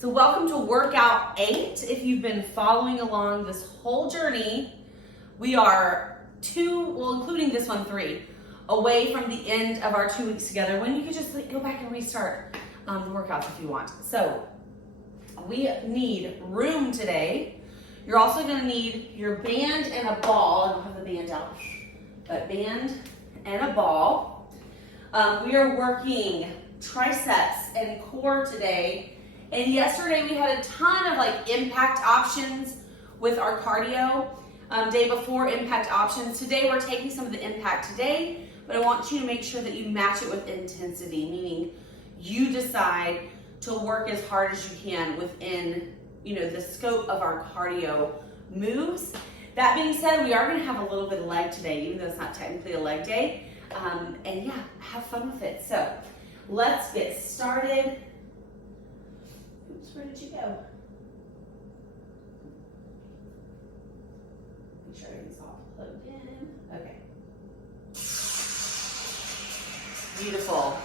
So welcome to workout 8. If you've been following along this whole journey, we are including this one, 3, away from the end of our 2 weeks together, when you could just go back and restart the workouts if you want. So we need room today. You're also going to need your band and a ball. I don't have the band out, but band and a ball. We are working triceps and core today. And yesterday we had a ton of impact options with our cardio. Day before, impact options. Today we're taking some of the impact today, but I want you to make sure that you match it with intensity, meaning you decide to work as hard as you can within the scope of our cardio moves. That being said, we are going to have a little bit of leg today, even though it's not technically a leg day. And yeah, have fun with it. So let's get started. Oops, where did you go? Make sure everything's all plugged in. Okay. Beautiful.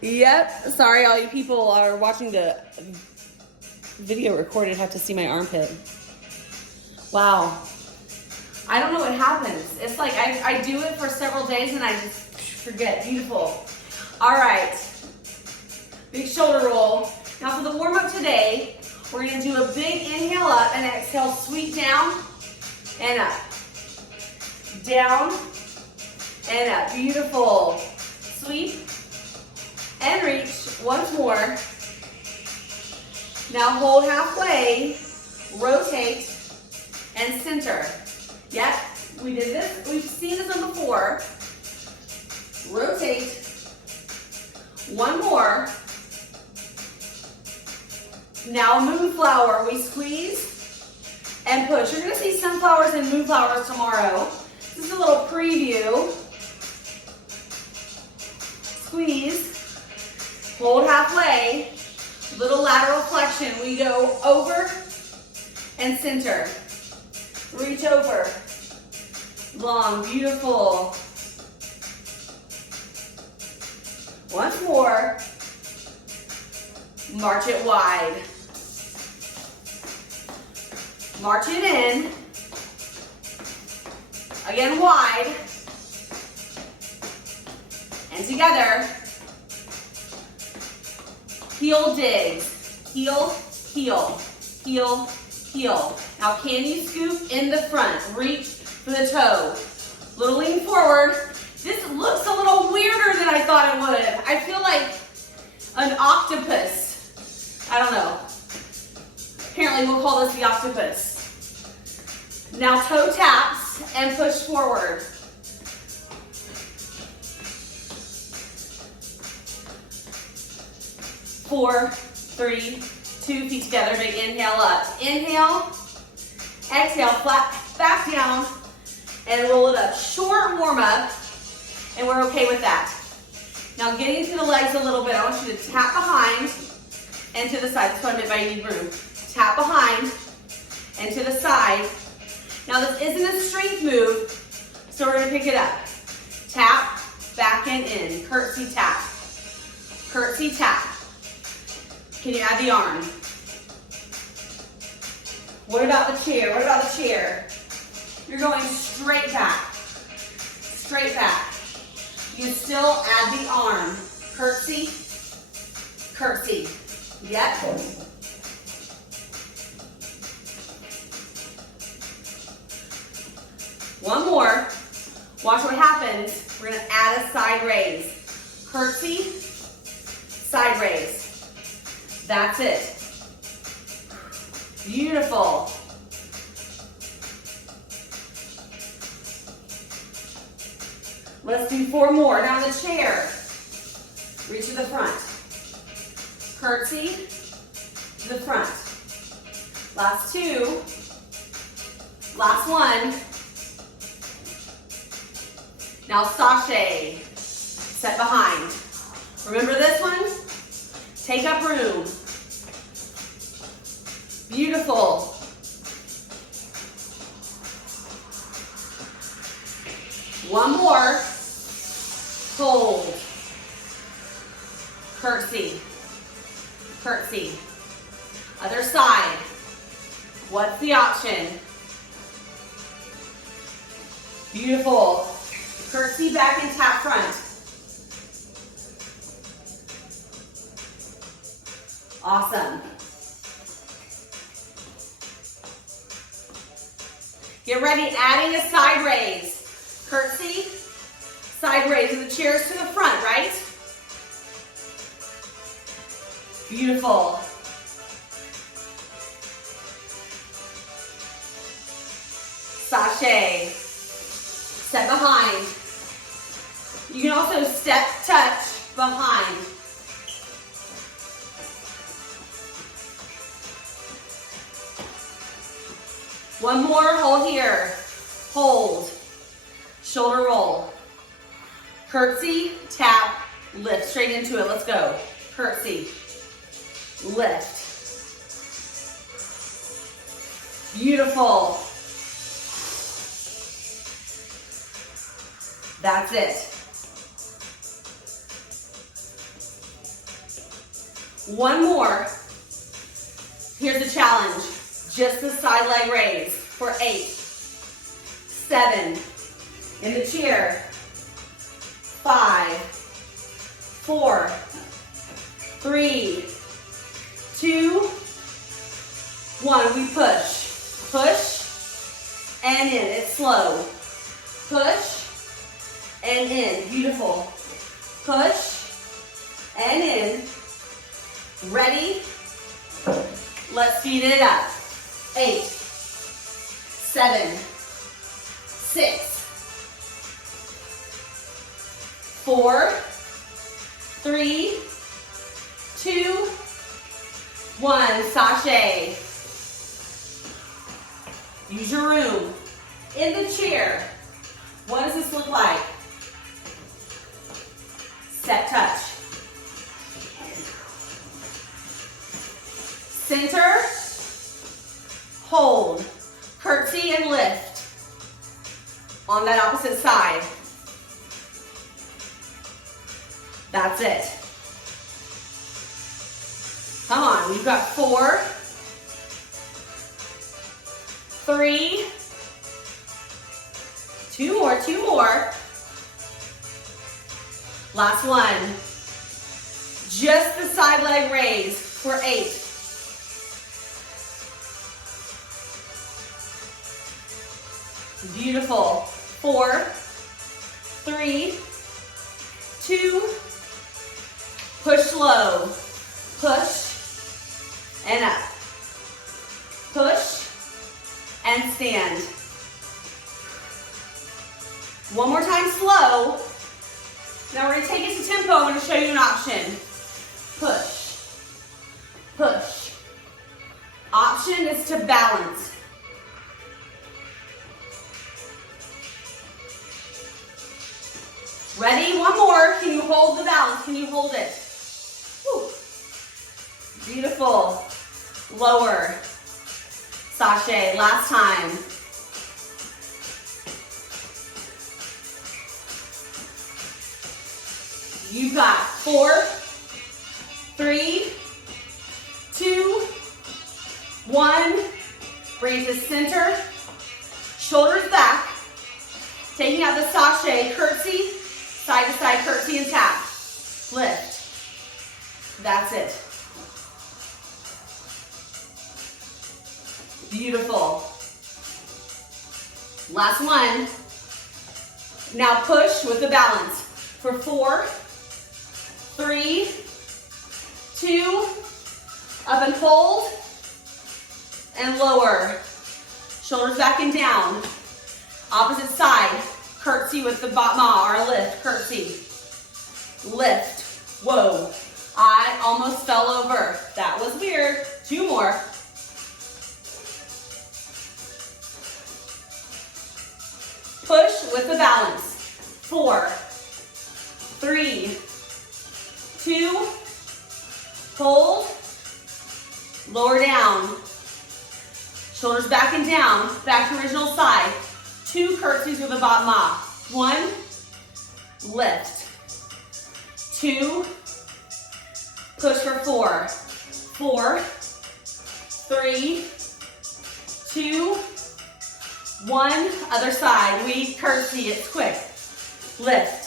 Yep. Sorry, all you people are watching the video recorded have to see my armpit. Wow. I don't know what happens. It's like I do it for several days and I just forget. Beautiful. All right. Big shoulder roll. Now for the warm up today, we're going to do a big inhale up and exhale, sweep down and up. Down and up. Beautiful. Sweep and reach once more. Now hold halfway, rotate, and center. Yep, we did this. We've seen this one before. Rotate. One more. Now moonflower. We squeeze and push. You're going to see sunflowers and moonflowers tomorrow. This is a little preview. Squeeze. Hold halfway. Little lateral flexion. We go over and center. Reach over. Long. Beautiful. Once more. March it wide. March it in. Again, wide. And together. Heel digs. Heel, heel, heel, heel. Now, can you scoop in the front? Reach for the toe. Little lean forward. This looks a little weirder than I thought it would. I feel like an octopus. I don't know. Apparently, we'll call this the octopus. Now, toe taps and push forward. Four, 3, 2, feet together. Big inhale up. Inhale, exhale, flat back down, and roll it up. Short warm up, and we're okay with that. Now getting to the legs a little bit, I want you to tap behind and to the side. That's what I meant by you need room. Tap behind and to the side. Now this isn't a strength move, so we're gonna pick it up. Tap, back and in. Curtsy tap. Curtsy tap. Can you add the arm? What about the chair? What about the chair? You're going straight back. Straight back. You can still add the arm. Curtsy. Curtsy. Yep. One more. Watch what happens. We're going to add a side raise. Curtsy. Side raise. That's it. Beautiful. Let's do 4 more. Down the chair. Reach to the front. Curtsy to the front. Last 2. Last 1. Now sashay. Set behind. Remember this one? Take up room. Beautiful. One more. Hold. curtsy, curtsy. Other side. What's the option? Beautiful. Curtsy back and tap front. Awesome. Get ready, adding a side raise. Curtsy, side raise, and the chair's to the front, right? Beautiful. Sashay. Step behind. You can also step, touch, behind. One more, hold here. Hold. Shoulder roll. Curtsy, tap, lift. Straight into it, let's go. Curtsy, lift. Beautiful. That's it. One more. Here's the challenge. Just the side leg raise for 8, 7, in the chair, 5, 4, 3, 2, 1. We push, push, and in. It's slow. Push, and in. Beautiful. Push, and in. Ready? Let's speed it up. 8, 7, 6, 4, 3, 2, 1. Sashay. Use your room. In the chair. What does this look like? Step touch. Center. Hold. Curtsy and lift. On that opposite side. That's it. Come on, we've got 4, 3, 2 more. Last one. Just the side leg raise for 8. Beautiful. 4, 3, 2, push low, push, and up, push, and stand. One more time slow. Now we're going to take it to tempo. I'm going to show you an option. Push, push. Option is to balance. Ready? One more. Can you hold the balance? Can you hold it? Whew. Beautiful. Lower. Sashay. Last time. You've got 4, 3, 2, 1. Bring it to center. Shoulders back. Taking out the sashay. Curtsy. Side to side curtsy and tap. Lift. That's it. Beautiful. Last one. Now push with the balance for 4, 3, 2, up and hold, and lower. Shoulders back and down. Opposite side. Curtsy with the ma, or lift, curtsy. Lift. Whoa. I almost fell over. That was weird. 2 more. Push with the balance. 4, 3, 2, hold, lower down. Shoulders back and down, back to original side. 2 curtsies with a bottom ma. 1, lift. 2, Push for 4. 4, 3, 2, 1. Other side. We curtsy. It's quick. Lift.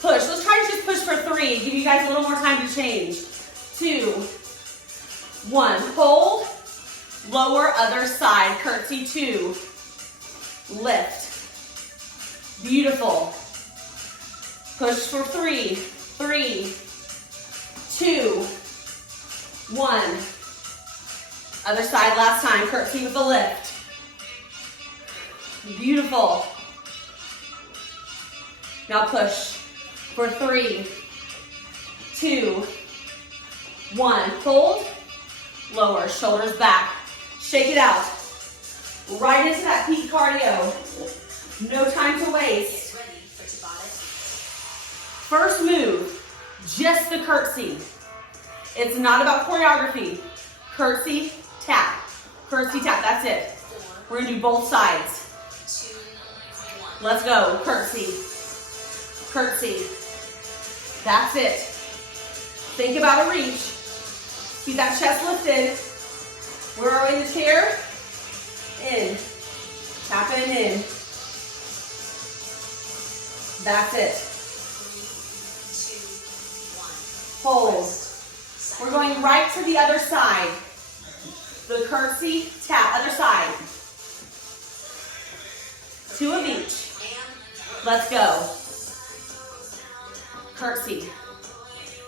Push. Let's try to just push for 3. Give you guys a little more time to change. 2, 1. Hold. Lower, other side. Curtsy. 2. Lift. Beautiful. Push for 3. 3, 2, 1. Other side last time. Curtsy with the lift. Beautiful. Now push for 3, 2, 1. Hold. Lower. Shoulders back. Shake it out. Right into that peak cardio. No time to waste. First move, just the curtsy. It's not about choreography. Curtsy, tap. Curtsy, tap. That's it. We're going to do both sides. Let's go. Curtsy. Curtsy. That's it. Think about a reach. Keep that chest lifted. Where are we in the chair? In. Tap it in. That's it. Hold. We're going right to the other side. The curtsy, tap, other side. 2 of each. Let's go. Curtsy.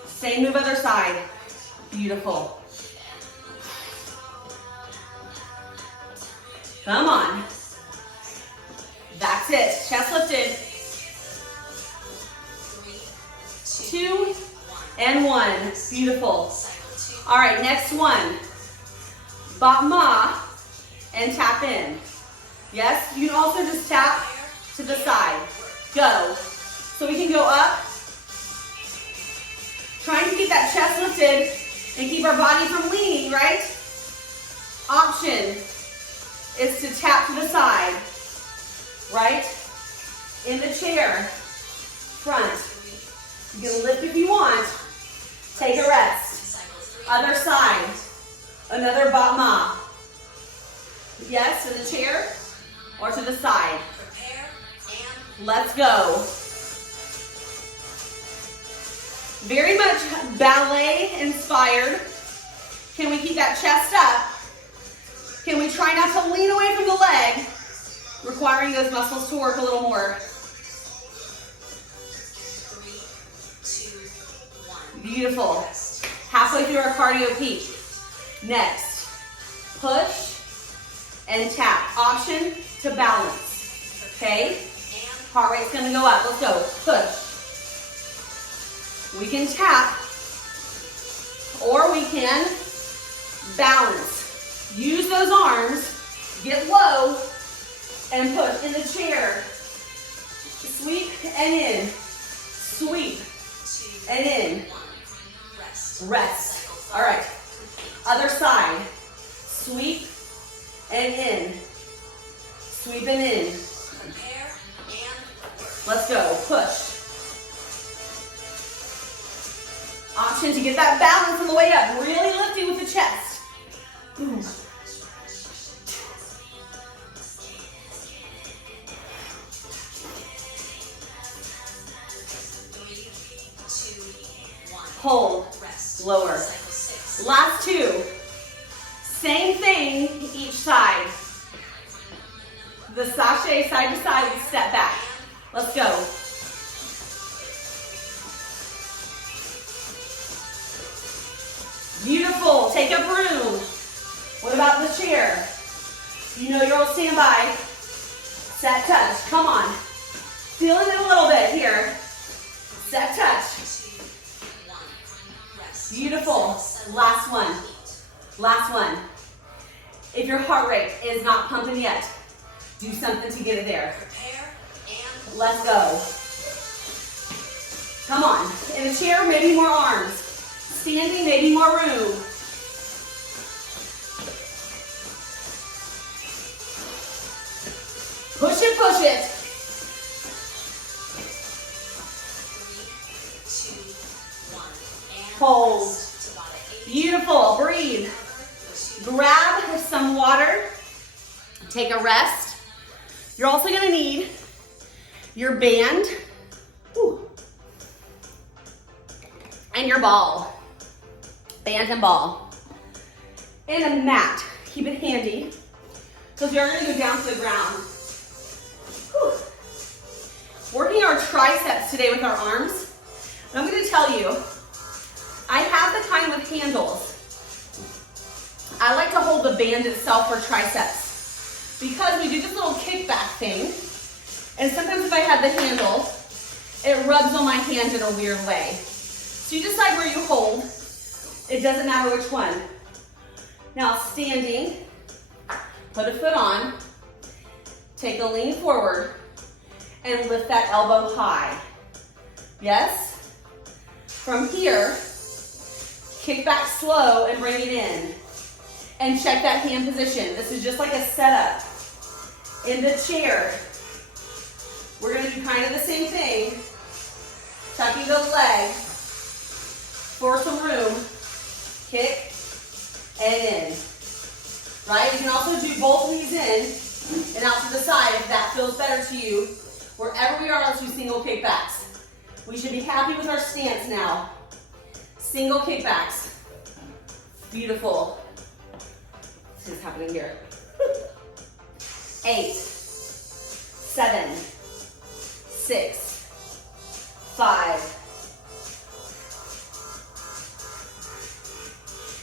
Same move, other side. Beautiful. Come on. That's it. Chest lifted. 2 and 1. Beautiful. All right, next one. Bop ma and tap in. Yes, you can also just tap to the side. Go. So we can go up. Trying to get that chest lifted and keep our body from leaning, right? Option is to tap to the side, right? In the chair, front. You can lift if you want. Take a rest. Other side. Another bop ma. Yes, to the chair or to the side. Let's go. Very much ballet inspired. Can we keep that chest up? Can we try not to lean away from the leg, requiring those muscles to work a little more? 3, 2, 1. Beautiful. Halfway through our cardio peak. Next, push and tap. Option to balance. Okay? Heart rate's gonna go up. Let's go. Push. We can tap, or we can balance. Use those arms, get low, and push in the chair. Sweep and in. Sweep and in. Rest. All right. Other side. Sweep and in. Sweep and in. Let's go. Push. Option to get that balance on the way up. Really lifting with the chest. Boom. Hold. Lower. Last 2. Same thing each side. The sachet side to side, we step back. Let's go. Beautiful. Take up room. What about the chair? You know your old standby. Set touch. Come on. Feeling it a little bit here. Set touch. Beautiful. Last one. Last one. If your heart rate is not pumping yet, do something to get it there. Let's go. Come on. In the chair, maybe more arms. Standing, maybe more room. Push it, push it. 3, 2, hold. Beautiful, breathe. Grab some water, take a rest. You're also gonna need your band, and your ball. Band and ball. And a mat, keep it handy. So we are gonna go down to the ground. Whew. Working our triceps today with our arms. And I'm gonna tell you, I have the kind with handles. I like to hold the band itself for triceps because we do this little kickback thing. And sometimes if I have the handle, it rubs on my hand in a weird way. So you decide where you hold. It doesn't matter which one. Now standing, put a foot on, take a lean forward, and lift that elbow high. Yes? From here, kick back slow and bring it in. And check that hand position. This is just like a setup. In the chair, we're gonna do kind of the same thing. Tucking the leg for some room. Kick and in. Right? You can also do both knees in and out to the side if that feels better to you. Wherever we are, let's do single kickbacks. We should be happy with our stance now. Single kickbacks. Beautiful. This is happening here. 8, 7, 6, 5.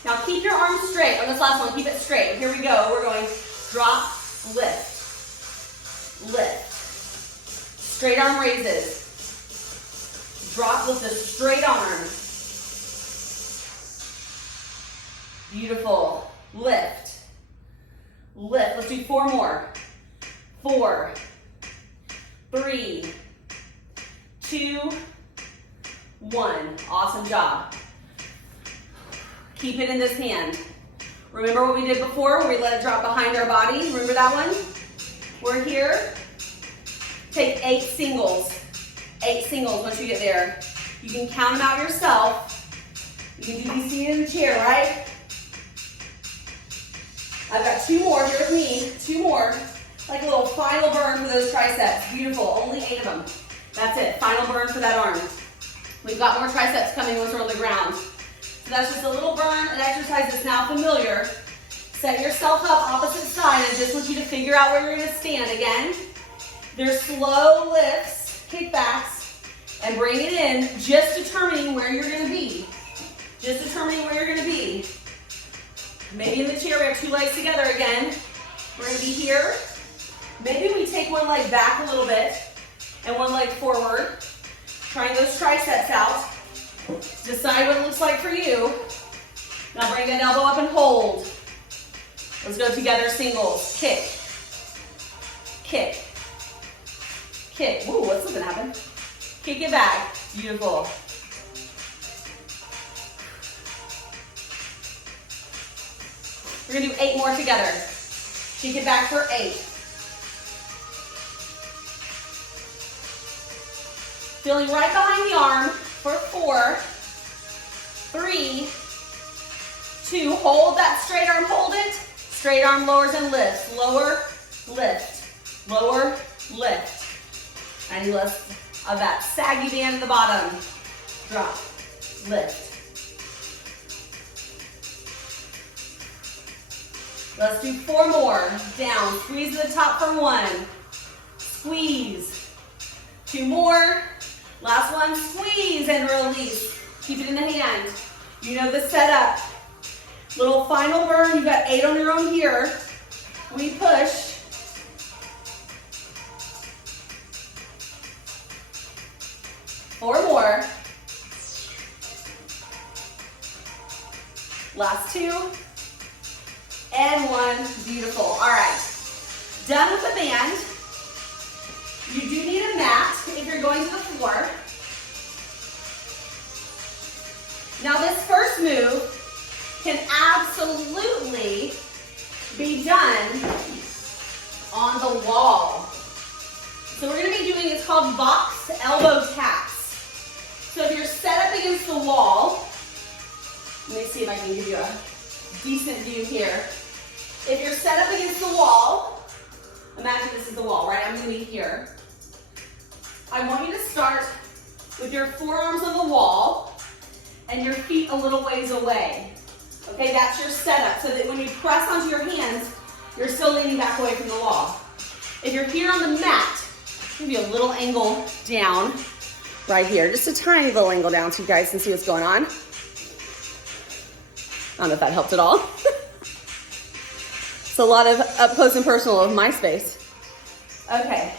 Now keep your arms straight on this last one. Keep it straight. Here we go. We're going drop, lift, lift. Straight arm raises. Drop with a straight arm. Beautiful. Lift, lift. Let's do 4 more. 4, 3, 2, 1. Awesome job. Keep it in this hand. Remember what we did before where we let it drop behind our body? Remember that one? We're here. Take 8 singles. 8 singles once you get there. You can count them out yourself. You can do these seated in the chair, right? I've got 2 more here with me. 2 more. Like a little final burn for those triceps. Beautiful. Only 8 of them. That's it. Final burn for that arm. We've got more triceps coming once we're on the ground. So that's just a little burn, an exercise that's now familiar. Set yourself up opposite side. I just want you to figure out where you're going to stand. Again, they're slow lifts, kickbacks, and bring it in, just determining where you're going to be. Just determining where you're going to be. Maybe in the chair, we have 2 legs together again. We're going to be here. Maybe we take one leg back a little bit and one leg forward. Trying those triceps out. Decide what it looks like for you. Now bring that elbow up and hold. Let's go together, singles. Kick, kick, kick. Ooh, what's going to happen? Kick it back. Beautiful. We're going to do 8 more together. Kick it back for 8. Feeling right behind the arm for 4, 3, 2. Hold that straight arm, hold it. Straight arm lowers and lifts. Lower, lift, lower, lift. And less of that saggy band at the bottom. Drop, lift. Let's do 4 more. Down, squeeze to the top for 1. Squeeze. 2 more. Last one, squeeze and release. Keep it in the hand. You know the setup. Little final burn. You've got 8 on your own here. We push. Four more. Last 2. And 1. Beautiful. All right. Done with the band. You do need a mat if you're going to the floor. Now this first move can absolutely be done on the wall. So we're going to be doing, it's called box elbow taps. So if you're set up against the wall, see if I can give you a decent view here. If you're set up against the wall, imagine this is the wall, right? I'm gonna be here. I want you to start with your forearms on the wall and your feet a little ways away. Okay, that's your setup, so that when you press onto your hands, you're still leaning back away from the wall. If you're here on the mat, give you a little angle down right here. Just a tiny little angle down so you guys can see what's going on. I don't know if that helped at all. It's a lot of up close and personal of my space. Okay.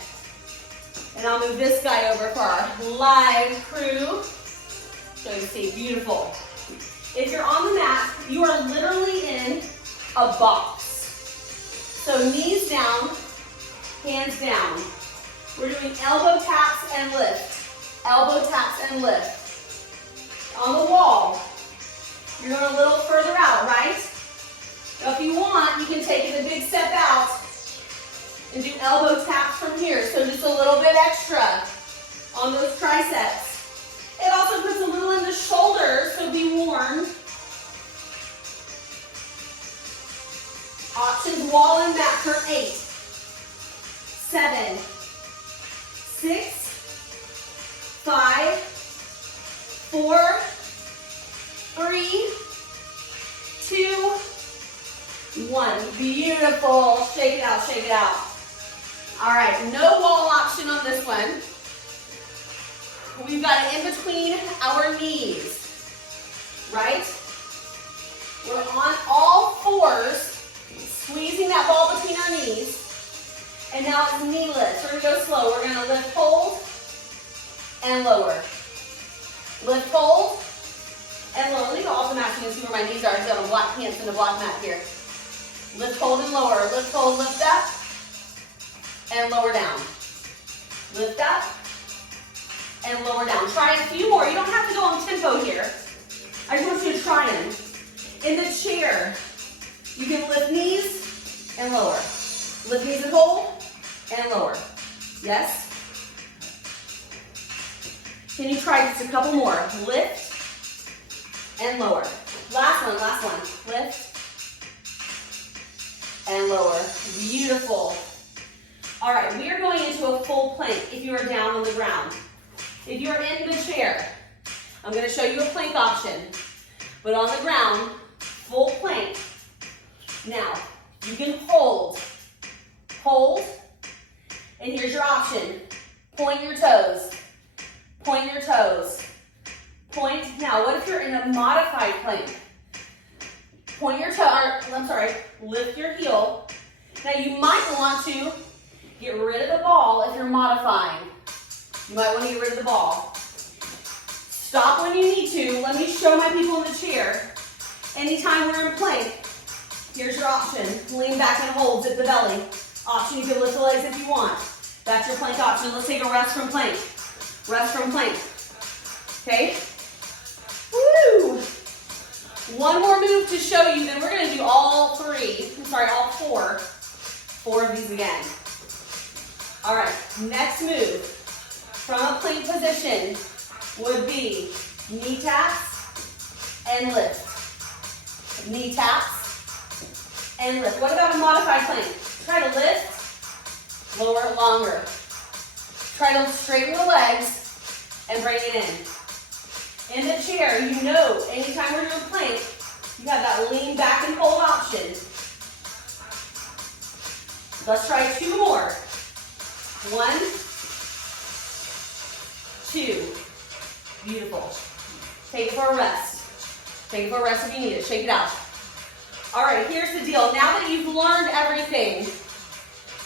And I'll move this guy over for our live crew. So you can see, beautiful. If you're on the mat, you are literally in a box. So knees down, hands down. We're doing elbow taps and lift. Elbow taps and lift. On the wall, you're going a little further out, right? Now if you want, you can take it a big step out and do elbow taps from here. So just a little bit extra on those triceps. It also puts a little in the shoulders, so be warned. Options wall and mat for 8, 7, 6, 5, 4, 3, 2, 1. Beautiful. Shake it out, shake it out. All right, no wall option on this one. We've got it in between our knees, right? We're on all fours, squeezing that ball between our knees. And now it's kneeless. We're gonna go slow. We're gonna lift, hold, and lower. Lift, hold, and lower. Let me go off the mat so you can see where my knees are. I've got a black pants and a black mat here. Lift, hold, and lower. Lift, hold, lift up, and lower down. Lift up, and lower down. Try a few more. You don't have to go on tempo here. I just want you to try them. In the chair, you can lift knees and lower. Lift knees and hold and lower. Yes? Can you try just a couple more? Lift and lower. Last one. Lift and lower. Beautiful. All right, we are going into a full plank if you are down on the ground. If you're in the chair, I'm going to show you a plank option. But on the ground, full plank. Now, you can hold, and here's your option. Point your toes, point your toes, point. Now, what if you're in a modified plank? Point your toe, lift your heel. Now, you might want to get rid of the ball if you're modifying. You might want to get rid of the ball. Stop when you need to. Let me show my people in the chair. Anytime we're in plank, here's your option. Lean back and hold, zip the belly. Option, you can lift the legs if you want. That's your plank option. Let's take a rest from plank. Rest from plank. Okay? Woo! One more move to show you, then we're going to do all four. 4 of these again. All right, next move from a plank position would be knee taps and lift. Knee taps and lift. What about a modified plank? Try to lift, lower it longer. Try to straighten the legs and bring it in. In the chair, you know, anytime we're doing plank, you have that lean back and hold option. Let's try 2 more. 1, 2. Beautiful. Take it for a rest. Take it for a rest if you need it. Shake it out. All right, here's the deal. Now that you've learned everything,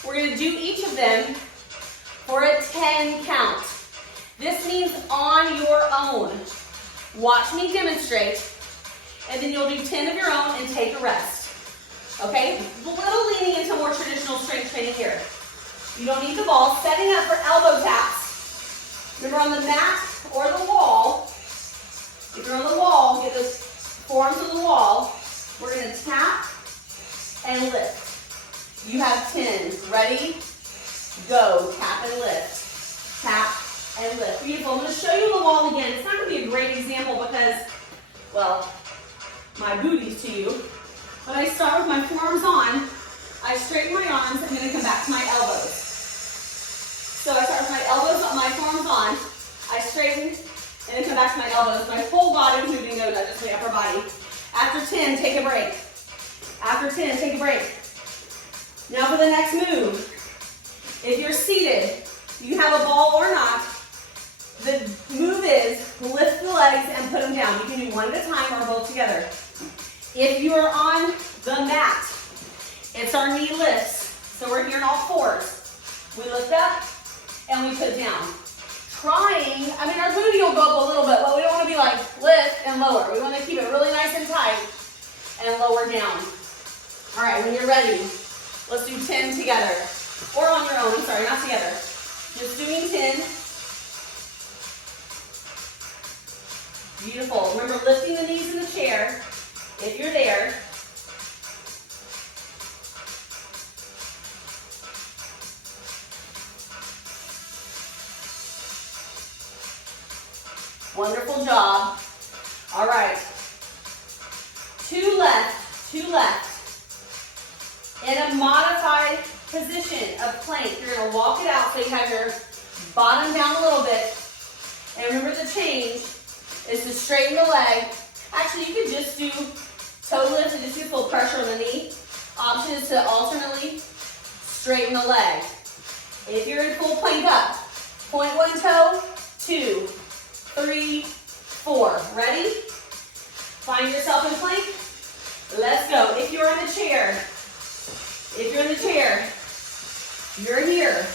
we're going to do each of them for a 10 count. This means on your own. Watch me demonstrate, and then you'll do 10 of your own and take a rest. Okay? A little leaning into more traditional strength training here. You don't need the ball. Setting up for elbow taps. Remember, on the mat or the wall, if you're on the wall, get those forearms on the wall. We're going to tap and lift. You have 10. Ready? Go. Tap and lift. Tap and lift. Beautiful. I'm going to show you the wall again. It's not going to be a great example because, well, my booties to you. But I start with my forearms on. I straighten my arms. I'm going to come back to my elbows. So I start with my elbows up, my forearms on. I straighten and then come back to my elbows. My whole body is moving, no, not just my upper body. After 10, take a break. After 10, take a break. Now for the next move. If you're seated, you have a ball or not, the move is lift the legs and put them down. You can do one at a time or both together. If you are on the mat, it's our knee lifts. So we're here in all fours. We lift up and we put down. Our booty will go up a little bit, but we don't want to be like lift and lower. We want to keep it really nice and tight and lower down. All right, when you're ready, let's do 10 together. Or on your own, I'm sorry, not together. Just doing 10. Beautiful. Remember lifting the knees in the chair if you're there. Wonderful job. All right. Two left, two left. In a modified position of plank, you're going to walk it out so you have your bottom down a little bit. And remember the change is to straighten the leg. Actually, you could just do toe lift and just do full pressure on the knee. Option is to alternately straighten the leg. If you're in full plank up, point one toe, 2, 3, 4. Ready? Find yourself in plank. Let's go. If you're in the chair, you're here.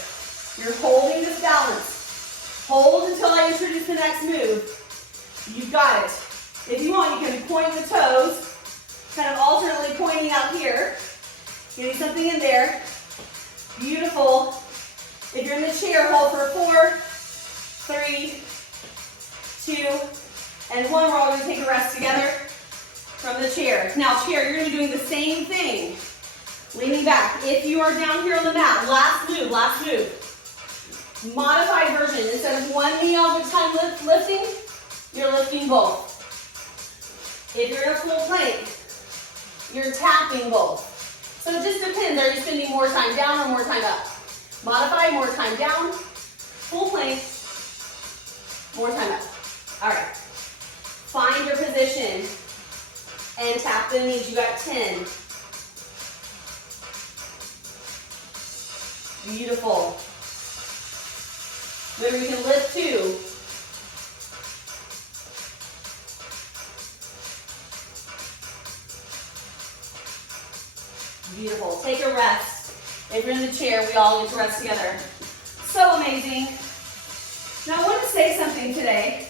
You're holding this balance. Hold until I introduce the next move. You've got it. If you want, you can point the toes, kind of alternately pointing out here. Getting something in there. Beautiful. If you're in the chair, hold for 4, 3, 2, and 1. We're all going to take a rest together from the chair. Now, chair, you're going to be doing the same thing. Leaning back. If you are down here on the mat, last move. Modified version. Instead of one knee all the time lifting, you're lifting both. If you're in a full plank, you're tapping both. So it just depends. Are you spending more time down or more time up? Modify, more time down. Full plank, more time up. All right. Find your position and tap the knees. You got 10. Beautiful. Remember, you can lift 2. Beautiful. Take a rest. If you're in the chair, we all get to rest together. So amazing. Now, I want to say something today.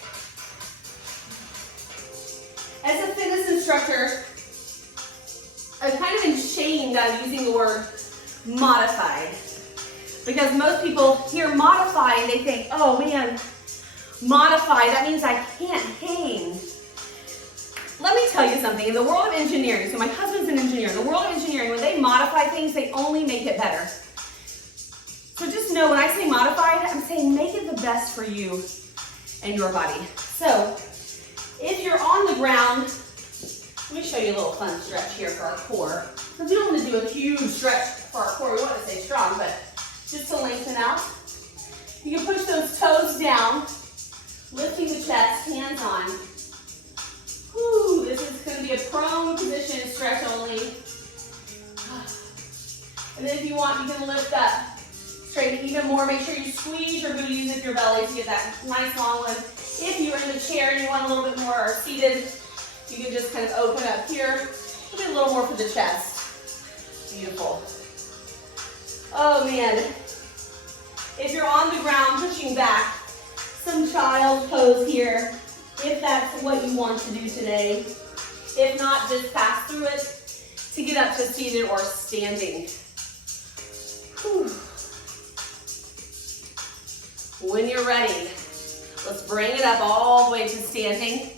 As a fitness instructor, I'm kind of ashamed of using the word modified. Because most people hear modified and they think, oh man, modified, that means I can't hang. Let me tell you something. In the world of engineering, so my husband's an engineer. In the world of engineering, when they modify things, they only make it better. So just know when I say modified, I'm saying make it the best for you and your body. So if you're on the ground, let me show you a little fun stretch here for our core. Because we don't want to do a huge stretch for our core. We want to stay strong, but just to lengthen out. You can push those toes down, lifting the chest, hands on. Whew, this is going to be a prone position, stretch only. And then if you want, you can lift up, straighten even more. Make sure you squeeze your booties into your belly to get that nice long one. If you're in the chair and you want a little bit more, or seated, you can just kind of open up here. Maybe a little more for the chest. Beautiful. Oh man. If you're on the ground, pushing back, some child pose here, if that's what you want to do today. If not, just pass through it to get up to seated or standing. Whew. When you're ready, let's bring it up all the way to standing.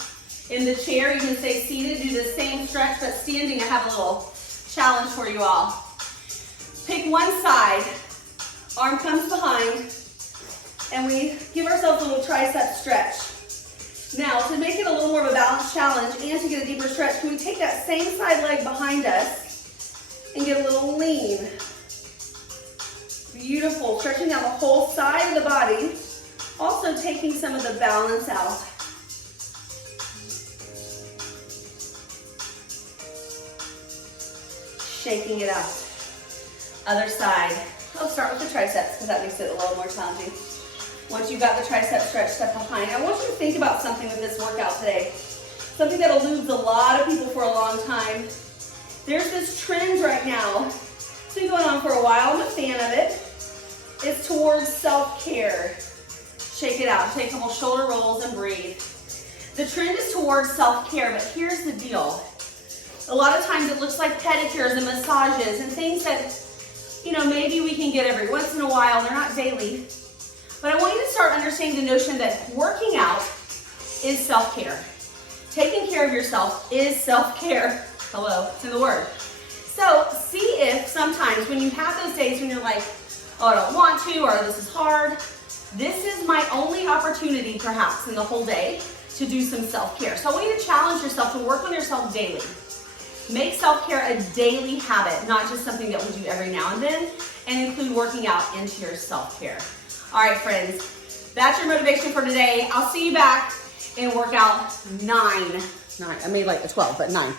In the chair, you can stay seated, do the same stretch, but standing, I have a little challenge for you all. Pick one side, arm comes behind, and we give ourselves a little tricep stretch. Now, to make it a little more of a balanced last challenge and to get a deeper stretch, can we take that same side leg behind us and get a little lean? Beautiful, stretching out the whole side of the body, also taking some of the balance out. Shaking it out. Other side. I'll start with the triceps because that makes it a little more challenging. Once you've got the tricep stretched up behind, I want you to think about something with this workout today. Something that eludes a lot of people for a long time. There's this trend right now. It's been going on for a while. I'm a fan of it. It's towards self-care. Shake it out. Take a couple shoulder rolls and breathe. The trend is towards self-care, but here's the deal. A lot of times it looks like pedicures and massages and things that, you know, maybe we can get every once in a while. They're not daily. But I want you to start understanding the notion that working out is self-care. Taking care of yourself is self-care. Hello, it's in the word. So see if sometimes when you have those days when you're like, oh, I don't want to, or this is hard, this is my only opportunity perhaps in the whole day to do some self-care. So I want you to challenge yourself to work on yourself daily. Make self-care a daily habit, not just something that we do every now and then, and include working out into your self-care. All right, friends, that's your motivation for today. I'll see you back in workout 9. I made like the 12, but 9.